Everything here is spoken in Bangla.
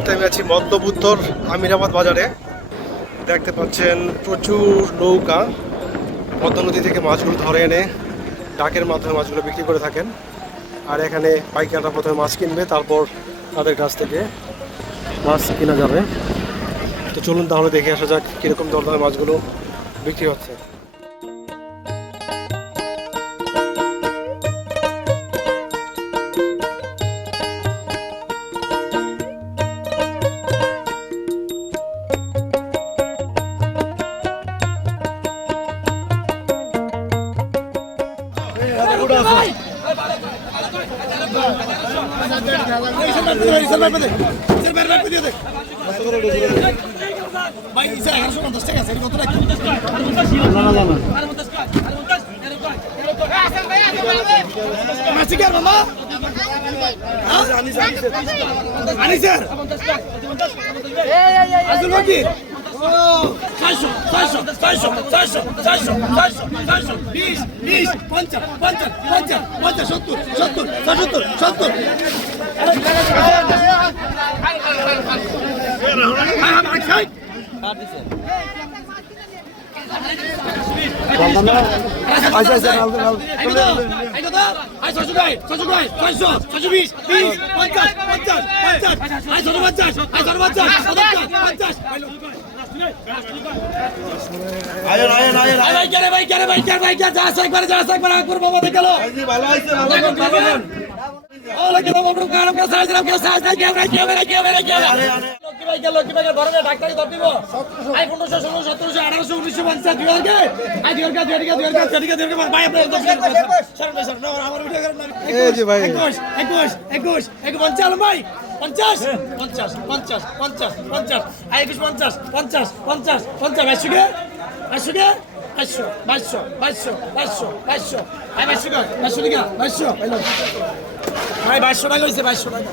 মুহূর্তে আমি আছি মধ্যবুত্তর আমিরাবাদ বাজারে। দেখতে পাচ্ছেন প্রচুর নৌকা পদ্মা নদী থেকে মাছগুলো ধরে এনে ডাকের মাধ্যমে মাছগুলো বিক্রি করে থাকেন। আর এখানে পাইকাররা প্রথমে মাছ কিনবে, তারপর তাদের কাছ থেকে মাছ কেনা যাবে। তো চলুন তাহলে দেখে আসা যাক কীরকম দরদামে মাছগুলো বিক্রি হচ্ছে। ভাই 2200 টাকা হয়েছে, 2200 টাকা।